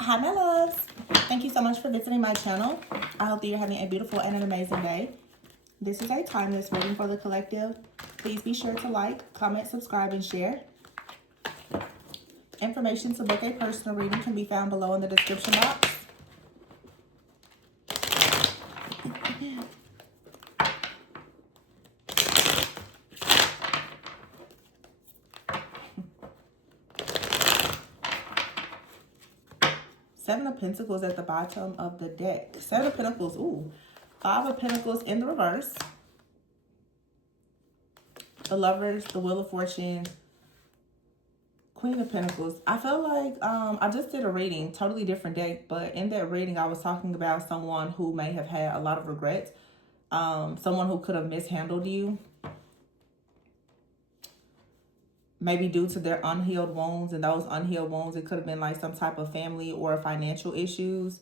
Hi, my loves. Thank you so much for visiting my channel. I hope that you're having a beautiful and an amazing day. This is a timeless reading for the collective. Please be sure to like, comment, subscribe, and share. Information to book a personal reading can be found below in the description box. Seven of Pentacles at the bottom of the deck. Seven of Pentacles, ooh. Five of Pentacles in the reverse. The Lovers, the Wheel of Fortune, Queen of Pentacles. I feel like I just did a reading, totally different deck, but in that reading I was talking about someone who may have had a lot of regrets. Someone who could have mishandled you. Maybe due to their unhealed wounds, and those unhealed wounds, it could have been like some type of family or financial issues.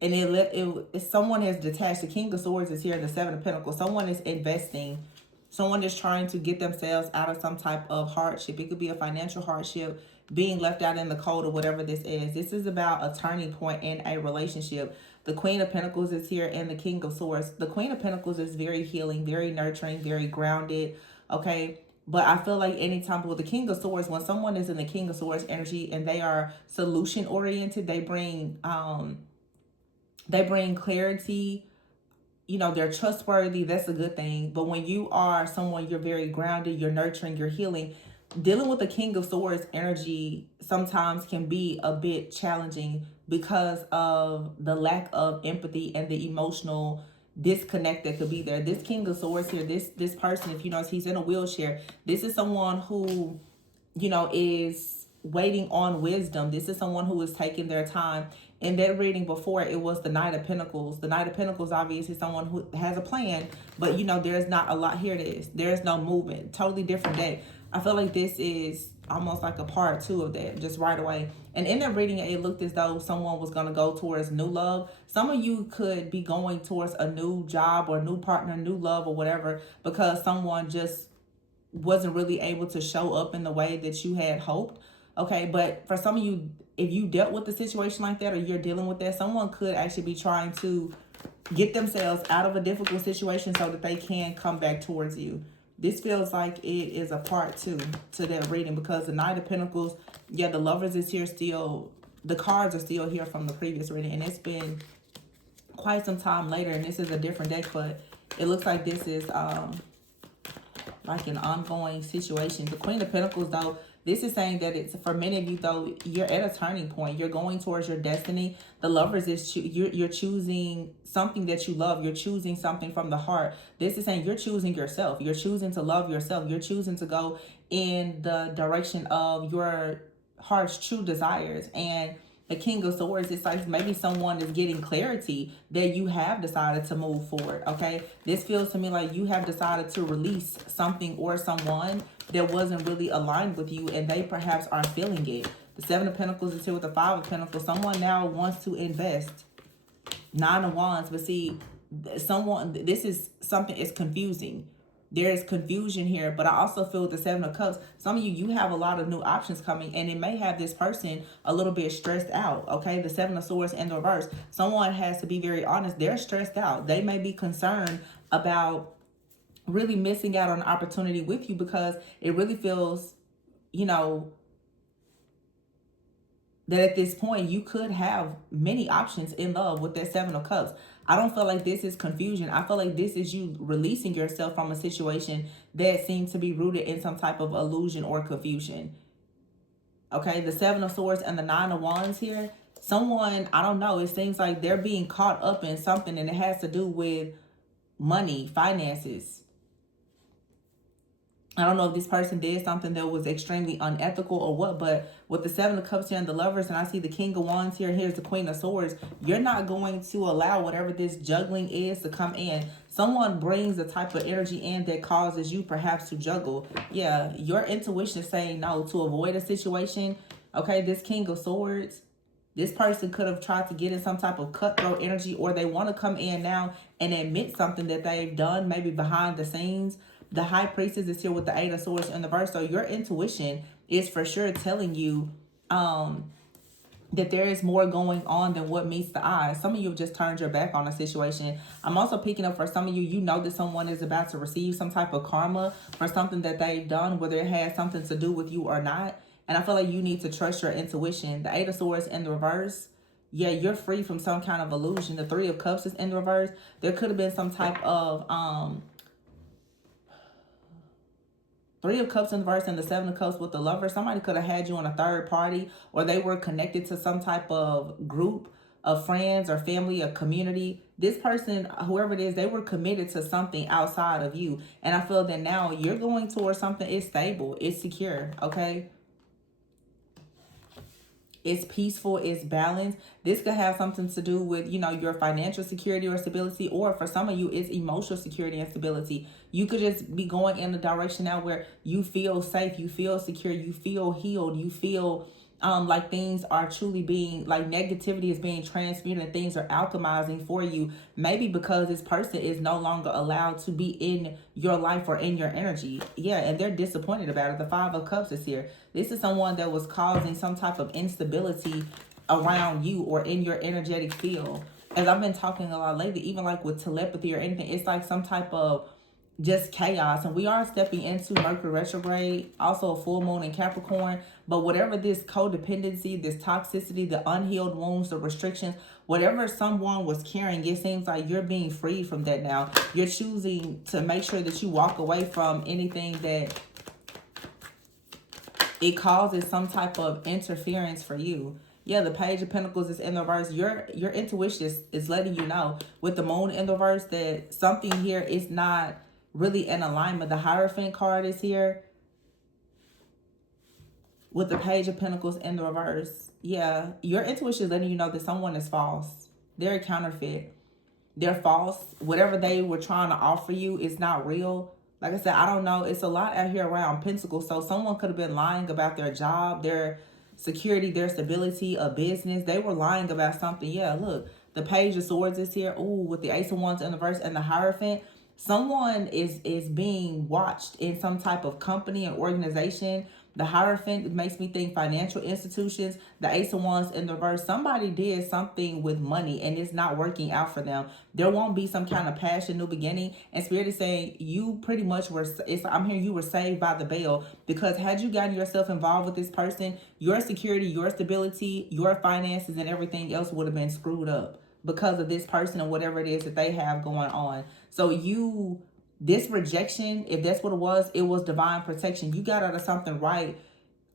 And if someone has detached. The King of Swords is here, the Seven of Pentacles. Someone is investing. Someone is trying to get themselves out of some type of hardship. It could be a financial hardship, being left out in the cold, or whatever this is. This is about a turning point in a relationship. The Queen of Pentacles is here and the King of Swords. The Queen of Pentacles is very healing, very nurturing, very grounded. Okay. But I feel like anytime with the King of Swords, when someone is in the King of Swords energy and they are solution oriented, they bring clarity. You know, they're trustworthy. That's a good thing. But when you are someone, you're very grounded, you're nurturing, you're healing. Dealing with the King of Swords energy sometimes can be a bit challenging because of the lack of empathy and the emotional disconnect that could be there. This King of Swords here, this person, if you notice, he's in a wheelchair. This is someone who, you know, is waiting on wisdom. This is someone who is taking their time. In that reading before, it was the Knight of Pentacles. The Knight of Pentacles obviously is someone who has a plan, but you know, there's not a lot. Here it is. There's no movement. Totally different day. I feel like this is almost like a part two of that, just right away. And in that reading, it looked as though someone was going to go towards new love. Some of you could be going towards a new job or new partner, new love or whatever, because someone just wasn't really able to show up in the way that you had hoped. Okay, but for some of you, if you dealt with a situation like that, or you're dealing with that, someone could actually be trying to get themselves out of a difficult situation so that they can come back towards you. This feels like it is a part two to that reading, because the Knight of Pentacles, yeah, the Lovers is here still. The cards are still here from the previous reading, and it's been quite some time later, and this is a different deck, but it looks like this is like an ongoing situation. The Queen of Pentacles, though, this is saying that it's, for many of you, though, you're at a turning point. You're going towards your destiny. The Lovers is you're choosing something that you love. You're choosing something from the heart. This is saying you're choosing yourself. You're choosing to love yourself. You're choosing to go in the direction of your heart's true desires. And the King of Swords, it's like maybe someone is getting clarity that you have decided to move forward, okay? This feels to me like you have decided to release something or someone that wasn't really aligned with you, and they perhaps are feeling it. The Seven of Pentacles is here with the Five of Pentacles. Someone now wants to invest. Nine of Wands, but see, this is something, it's confusing. There is confusion here, but I also feel with the Seven of Cups, some of you have a lot of new options coming, and it may have this person a little bit stressed out, okay? The Seven of Swords in the reverse. Someone has to be very honest. They're stressed out. They may be concerned about really missing out on an opportunity with you, because it really feels, you know, that at this point you could have many options in love with that Seven of Cups. I don't feel like this is confusion. I feel like this is you releasing yourself from a situation that seems to be rooted in some type of illusion or confusion. Okay, the Seven of Swords and the Nine of Wands here. Someone, I don't know, it seems like they're being caught up in something, and it has to do with money, finances. I don't know if this person did something that was extremely unethical or what, but with the Seven of Cups here and the Lovers, and I see the King of Wands here, here's the Queen of Swords, you're not going to allow whatever this juggling is to come in. Someone brings the type of energy in that causes you perhaps to juggle. Yeah, your intuition is saying no to avoid a situation. Okay, this King of Swords, this person could have tried to get in some type of cutthroat energy, or they want to come in now and admit something that they've done, maybe behind the scenes. The High Priestess is here with the Eight of Swords in the verse. So your intuition is for sure telling you that there is more going on than what meets the eye. Some of you have just turned your back on a situation. I'm also picking up for some of you, you know that someone is about to receive some type of karma for something that they've done, whether it has something to do with you or not. And I feel like you need to trust your intuition. The Eight of Swords in the reverse. Yeah, you're free from some kind of illusion. The Three of Cups is in the reverse. There could have been some type of Three of Cups in reverse and the Seven of Cups with the Lover. Somebody could have had you on a third party, or they were connected to some type of group of friends or family or community. This person, whoever it is, they were committed to something outside of you. And I feel that now you're going towards something. It's stable. It's secure. Okay. It's peaceful, it's balanced. This could have something to do with, you know, your financial security or stability, or for some of you, it's emotional security and stability. You could just be going in the direction now where you feel safe, you feel secure, you feel healed, you feel like things are truly being, like negativity is being transmuted and things are alchemizing for you. Maybe because this person is no longer allowed to be in your life or in your energy. Yeah, and they're disappointed about it. The Five of Cups is here. This is someone that was causing some type of instability around you or in your energetic field. As I've been talking a lot lately, even like with telepathy or anything, it's like some type of just chaos. And we are stepping into Mercury retrograde, also a full moon in Capricorn. But whatever this codependency, this toxicity, the unhealed wounds, the restrictions, whatever someone was carrying, it seems like you're being freed from that now. You're choosing to make sure that you walk away from anything that it causes some type of interference for you. Yeah, the Page of Pentacles is in the reverse. Your intuition is letting you know with the moon in the reverse that something here is not really in alignment. The Hierophant card is here with the Page of Pentacles in the reverse. Yeah, your intuition is letting you know that someone is false. They're a counterfeit. They're false. Whatever they were trying to offer you is not real. Like I said, I don't know. It's a lot out here around Pentacles. So someone could have been lying about their job, their security, their stability, a business. They were lying about something. Yeah, look, the Page of Swords is here. Ooh, with the Ace of Wands in the verse and the Hierophant. Someone is being watched in some type of company and organization. The Hierophant makes me think financial institutions. The Ace of Wands in the reverse. Somebody did something with money and it's not working out for them. There won't be some kind of passion, new beginning. And Spirit is saying you pretty much were, I'm hearing you were saved by the bell. Because had you gotten yourself involved with this person, your security, your stability, your finances and everything else would have been screwed up because of this person and whatever it is that they have going on. So this rejection, if that's what it was divine protection. You got out of something right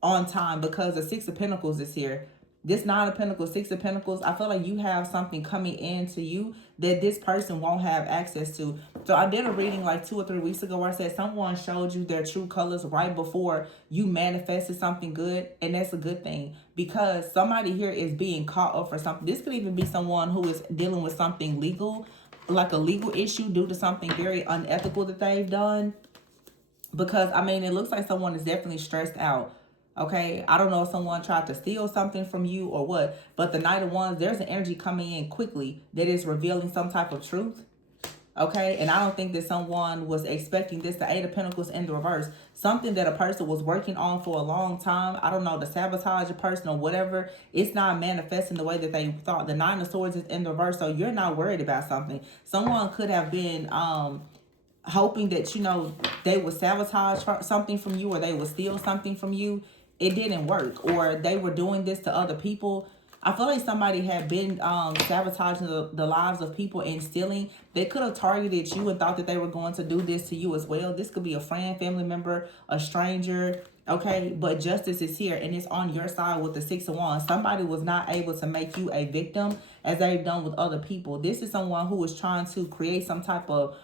on time because the Six of Pentacles is here. This Nine of Pentacles, Six of Pentacles, I feel like you have something coming into you that this person won't have access to. So I did a reading like 2 or 3 weeks ago where I said someone showed you their true colors right before you manifested something good. And that's a good thing because somebody here is being caught up for something. This could even be someone who is dealing with something legal, like a legal issue due to something very unethical that they've done. Because, I mean, it looks like someone is definitely stressed out. Okay, I don't know if someone tried to steal something from you or what, but the Knight of Wands, there's an energy coming in quickly that is revealing some type of truth. Okay, and I don't think that someone was expecting this. The Eight of Pentacles in the reverse, something that a person was working on for a long time. I don't know, to sabotage a person or whatever. It's not manifesting the way that they thought. The Nine of Swords is in the reverse, so you're not worried about something. Someone could have been hoping that, you know, they would sabotage something from you or they would steal something from you. It didn't work, or they were doing this to other people. I feel like somebody had been sabotaging the lives of people and stealing. They could have targeted you and thought that they were going to do this to you as well. This could be a friend, family member, a stranger. Okay, but justice is here and it's on your side with the Six of Wands. Somebody was not able to make you a victim as they've done with other people. This is someone who is trying to create some type of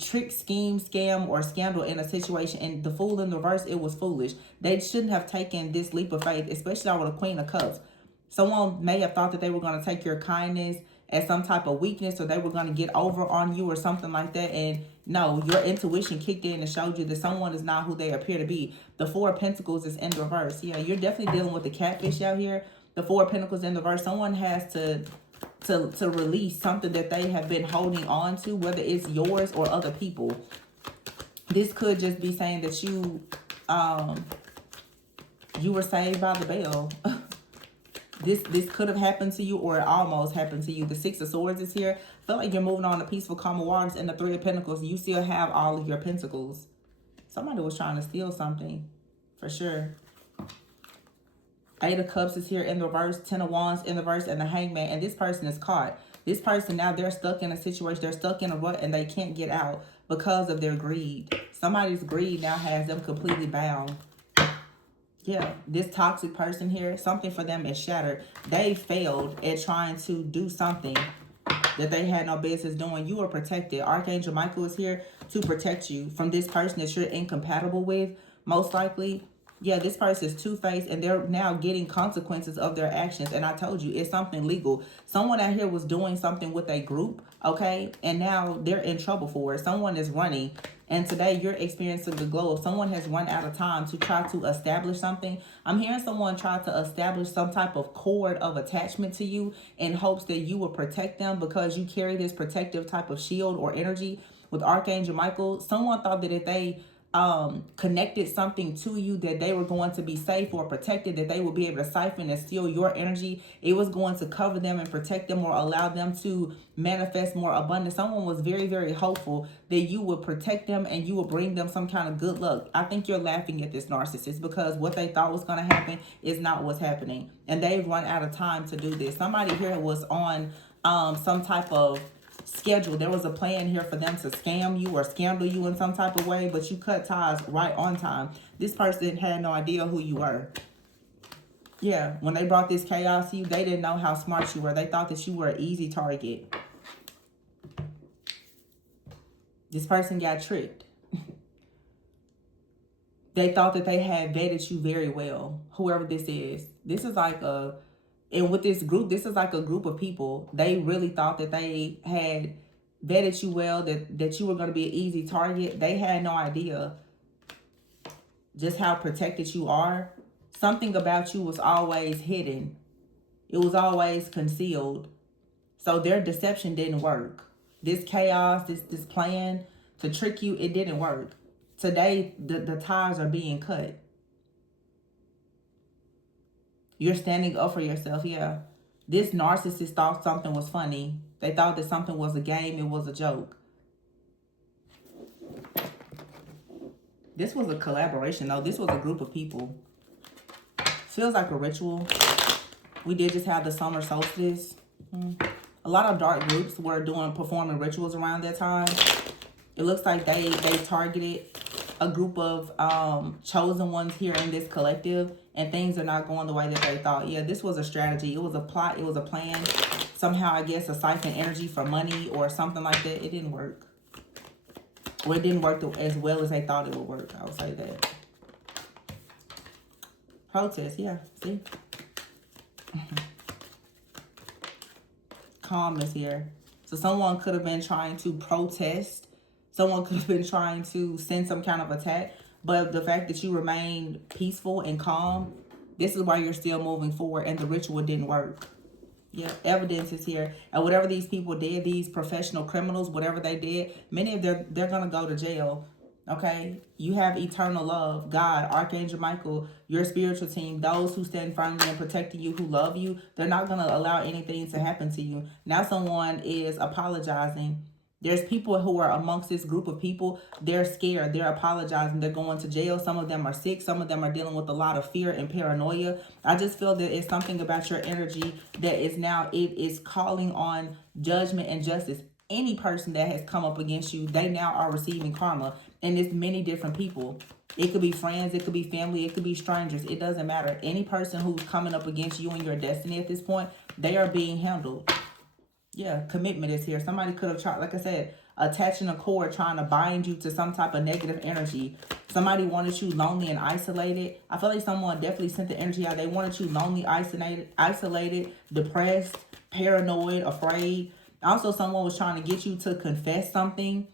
trick, scheme, scam, or scandal in a situation. And the Fool in the reverse, it was foolish. They shouldn't have taken this leap of faith, especially with a Queen of Cups. Someone may have thought that they were going to take your kindness as some type of weakness, or they were going to get over on you or something like that. And no, your intuition kicked in and showed you that someone is not who they appear to be. The Four of Pentacles is in reverse. Yeah, you're definitely dealing with the catfish out here. The Four of Pentacles in reverse. Someone has to release something that they have been holding on to, whether it's yours or other people. This could just be saying that you were saved by the bell. This could have happened to you, or it almost happened to you. The Six of Swords is here. I feel like you're moving on to peaceful, calm waters, and the Three of Pentacles. You still have all of your pentacles. Somebody was trying to steal something, for sure. Eight of Cups is here in the reverse, Ten of Wands in the reverse, and the Hangman. And this person is caught. This person now, they're stuck in a situation. They're stuck in a rut, and they can't get out because of their greed. Somebody's greed now has them completely bound. Yeah, this toxic person here, something for them is shattered. They failed at trying to do something that they had no business doing. You are protected. Archangel Michael is here to protect you from this person that you're incompatible with, most likely. Yeah, this person is two-faced, and they're now getting consequences of their actions. And I told you, it's something legal. Someone out here was doing something with a group, okay? And now they're in trouble for it. Someone is running. And today you're experiencing the glow of someone has run out of time to try to establish something. I'm hearing someone try to establish some type of cord of attachment to you in hopes that you will protect them because you carry this protective type of shield or energy with Archangel Michael. Someone thought that if they connected something to you, that they were going to be safe or protected, that they would be able to siphon and steal your energy. It was going to cover them and protect them or allow them to manifest more abundance. Someone was very, very hopeful that you would protect them and you would bring them some kind of good luck. I think you're laughing at this narcissist because what they thought was going to happen is not what's happening. And they've run out of time to do this. Somebody here was on some type of schedule. There was a plan here for them to scam you or scandal you in some type of way, but you cut ties right on time. This person had no idea who you were. Yeah, when they brought this chaos to you, they didn't know how smart you were. They thought that you were an easy target. This person got tricked. They thought that they had vetted you very well, whoever this is. This is like a... And with this group, this is like a group of people. They really thought that they had vetted you well, that you were going to be an easy target. They had no idea just how protected you are. Something about you was always hidden. It was always concealed. So their deception didn't work. This chaos, this plan to trick you, it didn't work. Today, the ties are being cut. You're standing up for yourself, yeah. This narcissist thought something was funny. They thought that something was a game, it was a joke. This was a collaboration, though. This was a group of people. Feels like a ritual. We did just have the summer solstice. A lot of dark groups were performing rituals around that time. It looks like they targeted a group of chosen ones here in this collective, and things are not going the way that they thought. Yeah, this was a strategy. It was a plot. It was a plan. Somehow, I guess, a siphon energy for money or something like that. It didn't work. Or it didn't work as well as they thought it would work. I would say that. Protest, yeah. See? Calmness here. So someone could have been trying to protest. Someone could have been trying to send some kind of attack. But the fact that you remained peaceful and calm, this is why you're still moving forward, and the ritual didn't work. Yeah, evidence is here. And whatever these people did, these professional criminals, whatever they did, many of them, they're going to go to jail. Okay? You have eternal love. God, Archangel Michael, your spiritual team, those who stand firmly and protecting you, who love you, they're not going to allow anything to happen to you. Now someone is apologizing. There's people who are amongst this group of people. They're scared. They're apologizing. They're going to jail. Some of them are sick. Some of them are dealing with a lot of fear and paranoia. I just feel that it's something about your energy that is now, it is calling on judgment and justice. Any person that has come up against you, they now are receiving karma. And it's many different people. It could be friends. It could be family. It could be strangers. It doesn't matter. Any person who's coming up against you and your destiny at this point, they are being handled. Yeah, commitment is here. Somebody could have tried, like I said, attaching a cord, trying to bind you to some type of negative energy. Somebody wanted you lonely and isolated. I feel like someone definitely sent the energy out. They wanted you lonely, isolated, depressed, paranoid, afraid. Also, someone was trying to get you to confess something.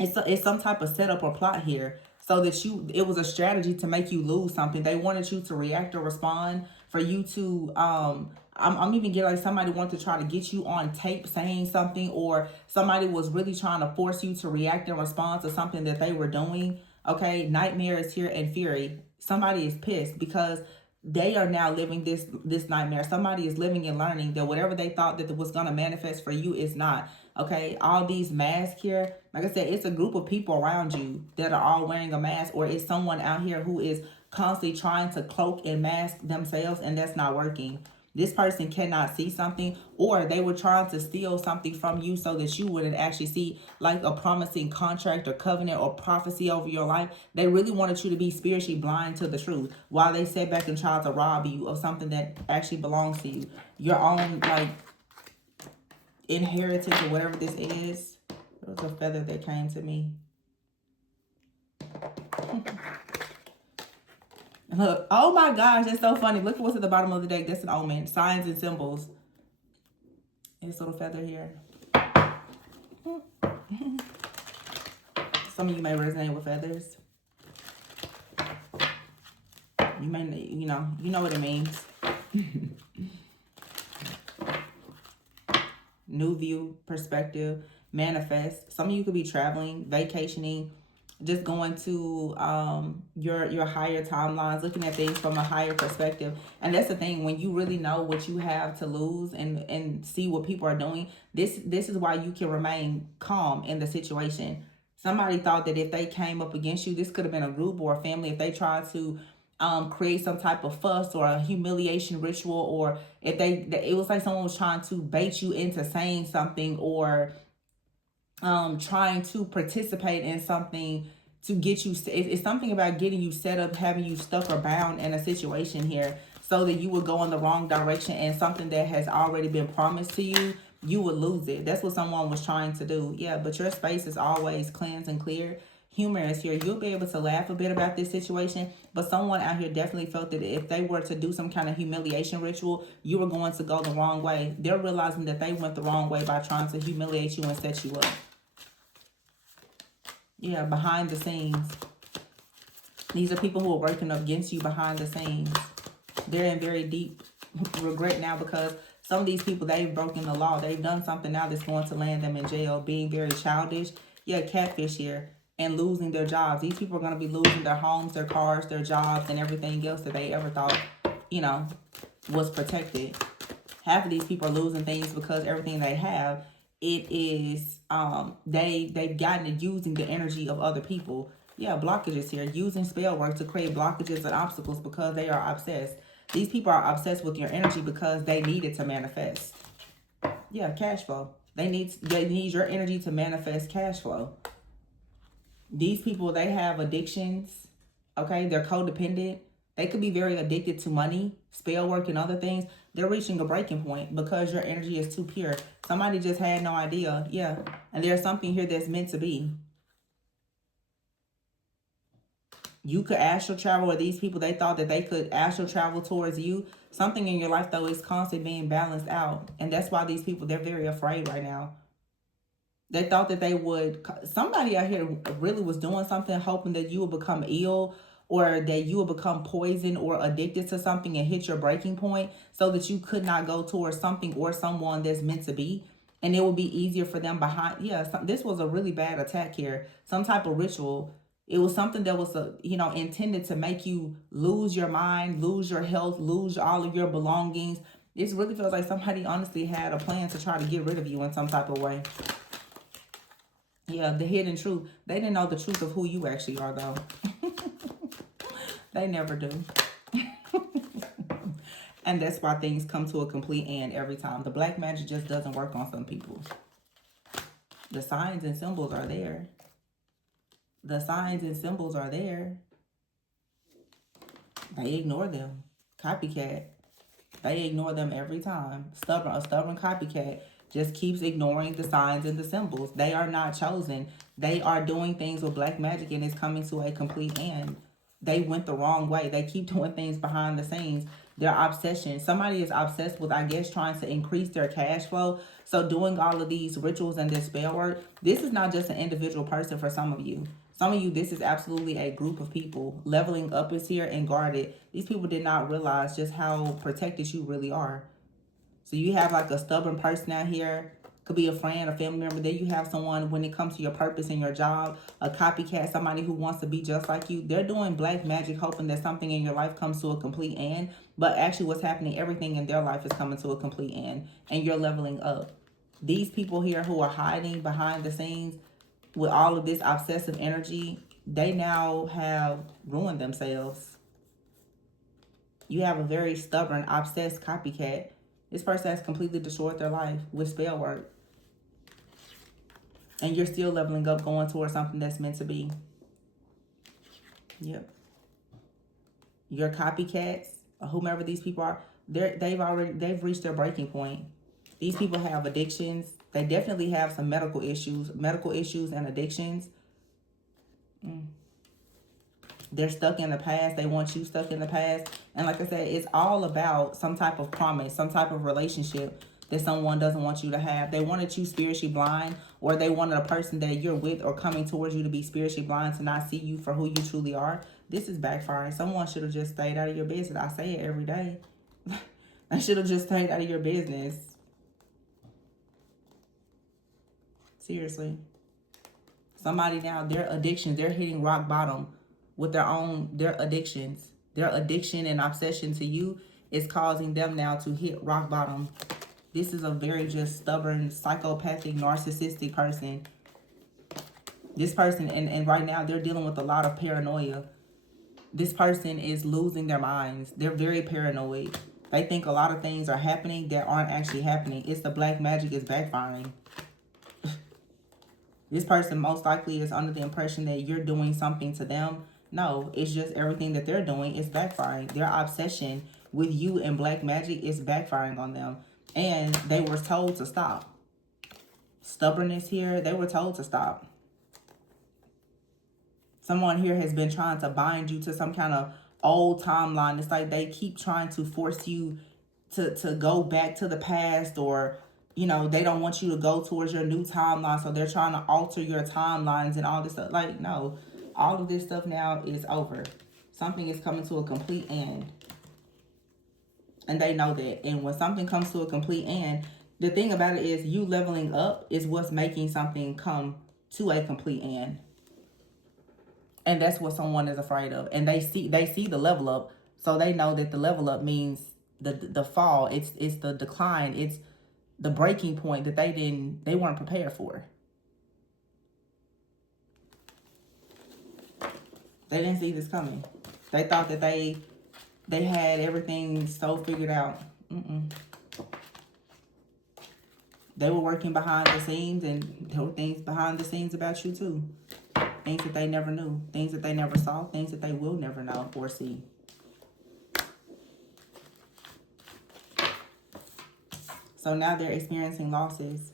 It's some type of setup or plot here. So that it was a strategy to make you lose something. They wanted you to react or respond, for you to, I'm even getting like somebody wanted to try to get you on tape saying something, or somebody was really trying to force you to react and respond to something that they were doing. Okay, nightmare is here and fury. Somebody is pissed because they are now living this nightmare. Somebody is living and learning that whatever they thought that was going to manifest for you is not. Okay, all these masks here, like I said, it's a group of people around you that are all wearing a mask, or it's someone out here who is constantly trying to cloak and mask themselves, and that's not working. This person cannot see something, or they were trying to steal something from you so that you wouldn't actually see like a promising contract or covenant or prophecy over your life. They really wanted you to be spiritually blind to the truth while they sat back and tried to rob you of something that actually belongs to you. Your own like inheritance or whatever this is. There was a feather that came to me. Look, oh my gosh, that's so funny. Look at what's at the bottom of the deck. That's an omen. Signs and symbols. This little feather here. Some of you may resonate with feathers. You may, you know what it means. New view, perspective, manifest. Some of you could be traveling, vacationing, just going to your higher timelines, looking at things from a higher perspective. And that's the thing, when you really know what you have to lose and see what people are doing, this is why you can remain calm in the situation. Somebody thought that if they came up against you, this could have been a group or a family, if they tried to create some type of fuss or a humiliation ritual, or if it was like someone was trying to bait you into saying something, or trying to participate in something to get you. It's something about getting you set up, having you stuck or bound in a situation here, so that you would go in the wrong direction, and something that has already been promised to you, you would lose it. That's what someone was trying to do. Yeah, but your space is always cleansed and clear. Humor is here. You'll be able to laugh a bit about this situation, but someone out here definitely felt that if they were to do some kind of humiliation ritual, you were going to go the wrong way. They're realizing that they went the wrong way by trying to humiliate you and set you up. Yeah, behind the scenes. These are people who are working against you behind the scenes. They're in very deep regret now, because some of these people, they've broken the law. They've done something now that's going to land them in jail, being very childish. Yeah, catfish here. And losing their jobs. These people are going to be losing their homes, their cars, their jobs, and everything else that they ever thought, was protected. Half of these people are losing things because everything they have, it is they've gotten it using the energy of other people. Yeah, blockages here, using spell work to create blockages and obstacles because they are obsessed. These people are obsessed with your energy because they need it to manifest. Yeah, cash flow. They need your energy to manifest cash flow. These people, they have addictions. Okay, they're codependent. They could be very addicted to money, spell work, and other things. They're reaching a breaking point because your energy is too pure. Somebody just had no idea. Yeah, and there's something here that's meant to be. You could astral travel, or these people, they thought that they could astral travel towards you. Something in your life, though, is constantly being balanced out. And that's why these people, they're very afraid right now. They thought that they would, somebody out here really was doing something, hoping that you would become ill, or that you will become poisoned or addicted to something and hit your breaking point, so that you could not go towards something or someone that's meant to be. And it will be easier for them behind. Yeah, this was a really bad attack here. Some type of ritual. It was something that was, intended to make you lose your mind, lose your health, lose all of your belongings. This really feels like somebody honestly had a plan to try to get rid of you in some type of way. Yeah, the hidden truth. They didn't know the truth of who you actually are, though. They never do. And that's why things come to a complete end every time. The black magic just doesn't work on some people. The signs and symbols are there. The signs and symbols are there. They ignore them. Copycat. They ignore them every time. A stubborn copycat just keeps ignoring the signs and the symbols. They are not chosen. They are doing things with black magic, and it's coming to a complete end. They went the wrong way. They keep doing things behind the scenes. Their obsession. Somebody is obsessed with, I guess, trying to increase their cash flow. So doing all of these rituals and this spell work, this is not just an individual person for some of you. Some of you, this is absolutely a group of people. Leveling up is here and guarded. These people did not realize just how protected you really are. So you have like a stubborn person out here. Could be a friend, a family member. There you have someone, when it comes to your purpose and your job, a copycat, somebody who wants to be just like you. They're doing black magic, hoping that something in your life comes to a complete end. But actually what's happening, everything in their life is coming to a complete end. And you're leveling up. These people here who are hiding behind the scenes with all of this obsessive energy, they now have ruined themselves. You have a very stubborn, obsessed copycat. This person has completely destroyed their life with spell work. And you're still leveling up, going towards something that's meant to be. Yep. Your copycats, or whomever these people are, they've reached their breaking point. These people have addictions. They definitely have some medical issues and addictions. They're stuck in the past. They want you stuck in the past. And like I said, it's all about some type of promise, some type of relationship that someone doesn't want you to have. They wanted you spiritually blind, or they wanted a person that you're with or coming towards you to be spiritually blind, to not see you for who you truly are. This is backfiring. Someone should have just stayed out of your business. I say it every day. I should have just stayed out of your business. Seriously. Somebody now, their addictions, they're hitting rock bottom with their addictions. Their addiction and obsession to you is causing them now to hit rock bottom. This is a very just stubborn, psychopathic, narcissistic person. This person, and right now they're dealing with a lot of paranoia. This person is losing their minds. They're very paranoid. They think a lot of things are happening that aren't actually happening. It's the black magic is backfiring. This person most likely is under the impression that you're doing something to them. No, it's just everything that they're doing is backfiring. Their obsession with you and black magic is backfiring on them. And they were told to stop. Stubbornness here, they were told to stop. Someone here has been trying to bind you to some kind of old timeline. It's like they keep trying to force you to go back to the past, or you know, they don't want you to go towards your new timeline, so they're trying to alter your timelines and all this stuff. Like, no, all of this stuff now is over. Something is coming to a complete end. And they know that. And when something comes to a complete end, the thing about it is you leveling up is what's making something come to a complete end. And that's what someone is afraid of. And they see the level up, so they know that the level up means the fall. It's the decline. It's the breaking point that they weren't prepared for. They didn't see this coming. They thought that they had everything so figured out. They were working behind the scenes, and there were things behind the scenes about you too. Things that they never knew, things that they never saw, things that they will never know or see. So now they're experiencing losses.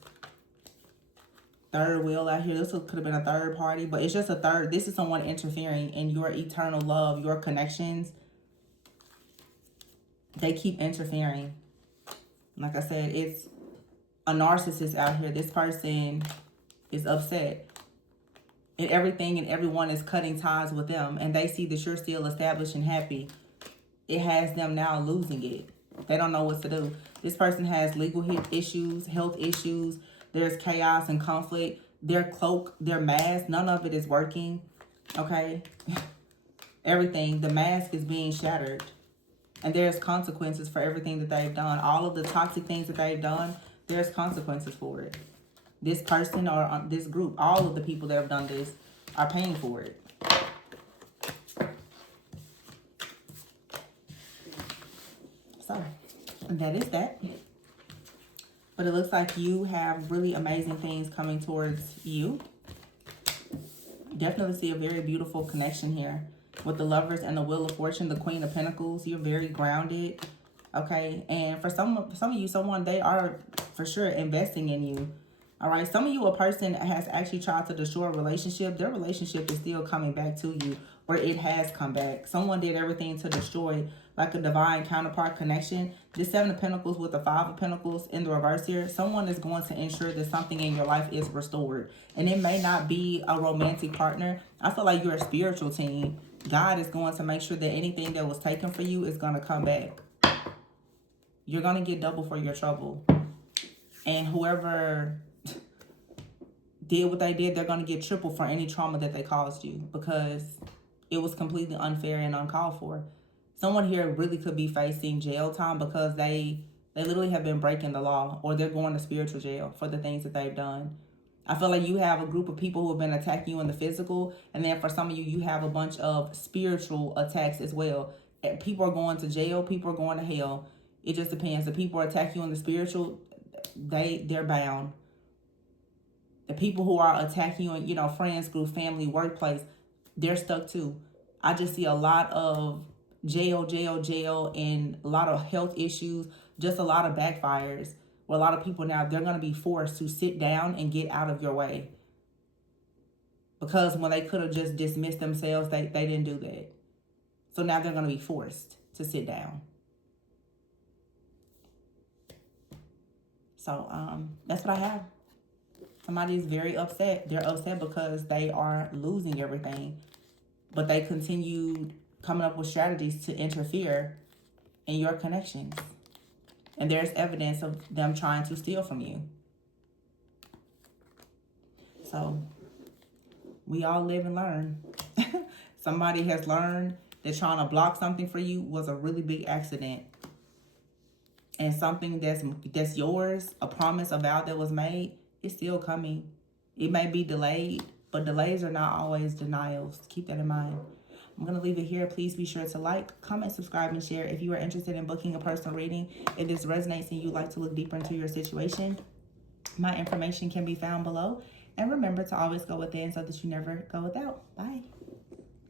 Third wheel out here. This could have been a third party, but it's just a third. This is someone interfering in your eternal love, your connections. They keep interfering. Like I said, it's a narcissist out here. This person is upset. And everything and everyone is cutting ties with them. And they see that you're still established and happy. It has them now losing it. They don't know what to do. This person has legal issues, health issues. There's chaos and conflict. Their cloak, their mask, none of it is working. Okay? Everything. The mask is being shattered. And there's consequences for everything that they've done. All of the toxic things that they've done, there's consequences for it. This person or this group, all of the people that have done this are paying for it. So, that is that. But it looks like you have really amazing things coming towards you. Definitely see a very beautiful connection here with the Lovers and the Wheel of Fortune, the Queen of Pentacles. You're very grounded, okay? And for some of you, they are for sure investing in you. All right, some of you, a person has actually tried to destroy a relationship. Their relationship is still coming back to you, or it has come back. Someone did everything to destroy, like a divine counterpart connection. This Seven of Pentacles with the Five of Pentacles in the reverse here. Someone is going to ensure that something in your life is restored. And it may not be a romantic partner. I feel like you're a spiritual team. God is going to make sure that anything that was taken for you is going to come back. You're going to get double for your trouble. And whoever did what they did, they're going to get triple for any trauma that they caused you, because it was completely unfair and uncalled for. Someone here really could be facing jail time because they literally have been breaking the law, or they're going to spiritual jail for the things that they've done. I feel like you have a group of people who have been attacking you in the physical, and then for some of you, you have a bunch of spiritual attacks as well. People are going to jail, people are going to hell. It just depends. The people who attack you in the spiritual, they're bound. The people who are attacking you in, you know, friends, group, family, workplace, they're stuck too. I just see a lot of jail, and a lot of health issues, just a lot of backfires where a lot of people now, they're going to be forced to sit down and get out of your way. Because when they could have just dismissed themselves, they didn't do that. So now they're going to be forced to sit down. So that's what I have. Somebody is very upset. They're upset because they are losing everything. But they continued coming up with strategies to interfere in your connections. And there's evidence of them trying to steal from you. So we all live and learn. Somebody has learned that trying to block something for you was a really big accident. And something that's yours, a promise, a vow that was made, is still coming. It may be delayed, but delays are not always denials. Keep that in mind. I'm going to leave it here. Please be sure to like, comment, subscribe, and share. If you are interested in booking a personal reading, if this resonates and you'd like to look deeper into your situation, my information can be found below. And remember to always go within so that you never go without. Bye.